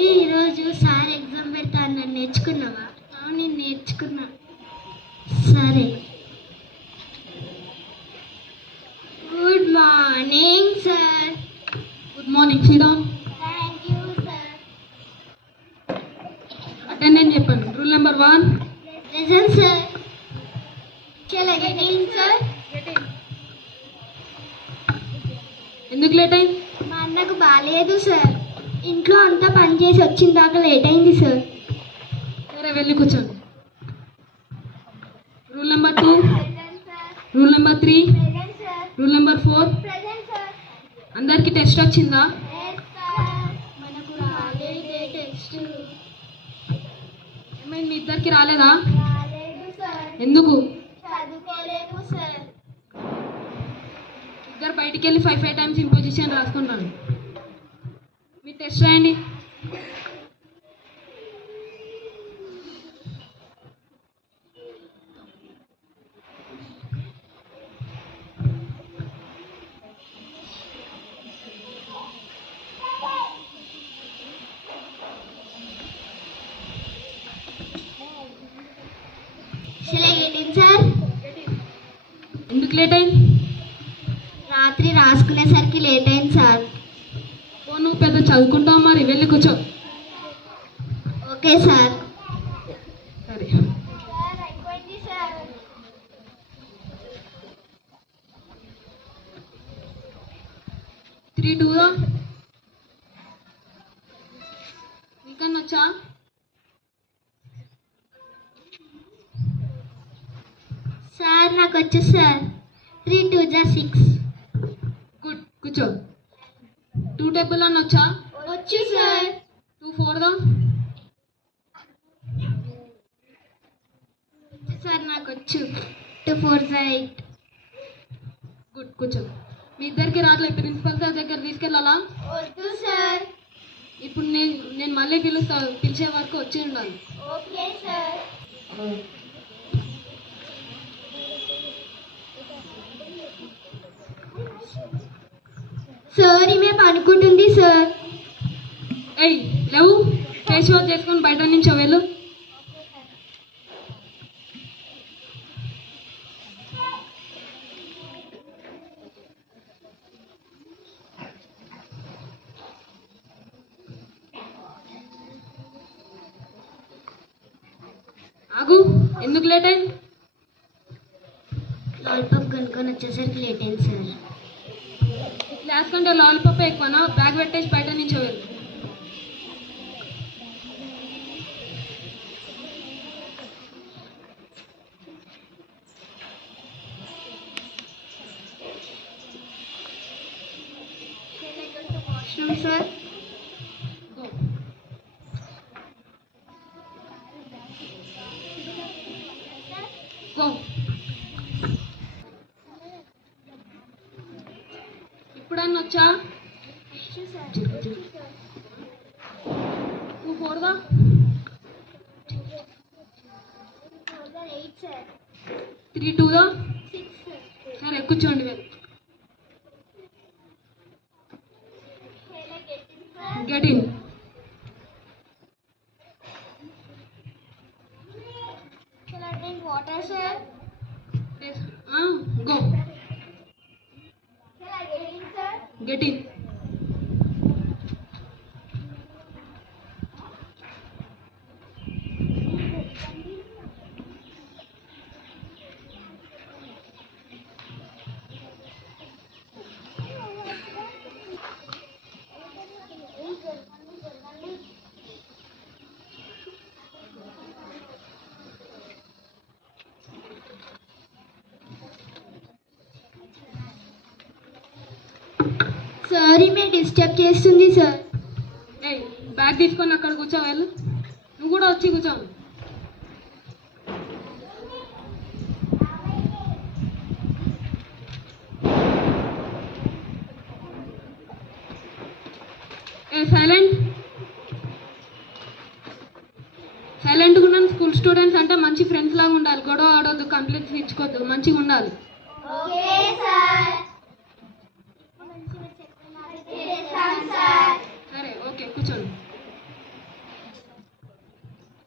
ఈరోజు sir exam పెడతాను, నన్ను నేర్చుకున్నావా? నేను నేర్చుకున్నా. సరే. Good morning sir. Good morning. Sit down. Thank you sir. Attendance చెప్పండి. Roll number 1. Present sir. Sir. ఎందుకు లేట్ అయింది? మా అన్నకు బాగాలేదు సార్. ఇంట్లో అంతా పని చేసి వచ్చిన దాకా లేట్ అయింది సార్. సరే, వెళ్ళి కూర్చోండి. Rule number 2. Rule number 3. Rule number 4. అందరికి టెస్ట్ వచ్చిందా? మనకు రాలేదే టెస్ట్. ఏమైంది, మీ ఇద్దరికి రాలేదా? రాలేదు సార్. ఎందుకు? చదువుకోలేదు సార్. ఇద్దరు బయటికి వెళ్ళి 5 టైమ్స్ ఇంపోజిషన్ రాసుకుంటాను. మీ టెస్ట్ రాయండి. సార్. ఎందుకు లేట్ అయింది? రాత్రి రాసుకునేసరికి లేట్ అయింది సార్. నువ్వు పెద్ద చదువుకుంటావు, మరి వెళ్ళి కూర్చో. Okay sir. సరే. 3 2 మీకన్నా వచ్చా? సార్ నాకు వచ్చు సార్. 3 2 6. గుడ్, కూర్చో. 2 టేబుల్ అన్న వచ్చా? వచ్చు సార్. 2 4 సార్ నాకు వచ్చు. 2 4 8. గుడ్, కూర్చో. మీ ఇద్దరికి రావట్లేదు, ప్రిన్సిపల్ సార్ దగ్గర తీసుకెళ్ళాలా? వద్దు సార్. ఇప్పుడు నేను మళ్ళీ పిలిచే వరకు వచ్చి ఉండాలి. Okay sir. సార్ ఈమె పనుకుంటుంది సార్. ఏయ్ లేవు, ఫేస్ వాష్ చేసుకొని బయట నుంచి వెళ్ళు. ఆగు, ఎందుకు లేట్ అయింది? లాలిపాప్ కనుక్కొని వచ్చేసరికి లేట్ అయింది సార్. క్లాస్ కంటే లాలిపాప్ ఎక్కువనా? బ్యాగ్ పెట్టేసి బయట నుంచి వెళ్ళు. Washroom sir. గో. ఇప్పుడన్నా వచ్చా? 2 4 3 2 సరే, కూర్చోండి. వెళ్ళు. Get in. Water sir. Go. Get in. Sir ఈమె డిస్టర్బ్ చేస్తుంది సార్. ఏయ్, బ్యాగ్ తీసుకొని అక్కడ కూర్చో. వెళ్ళు. నువ్వు కూడా వచ్చి కూర్చో. సైలెంట్. సైలెంట్గా ఉన్నాను. స్కూల్ స్టూడెంట్స్ అంటే మంచి ఫ్రెండ్స్ లాగా ఉండాలి. గొడవ ఆడొద్దు, కంప్లైంట్స్ ఇచ్చుకోవద్దు, మంచిగా ఉండాలి. Okay sir. సరే, ఓకే. కూర్చోండి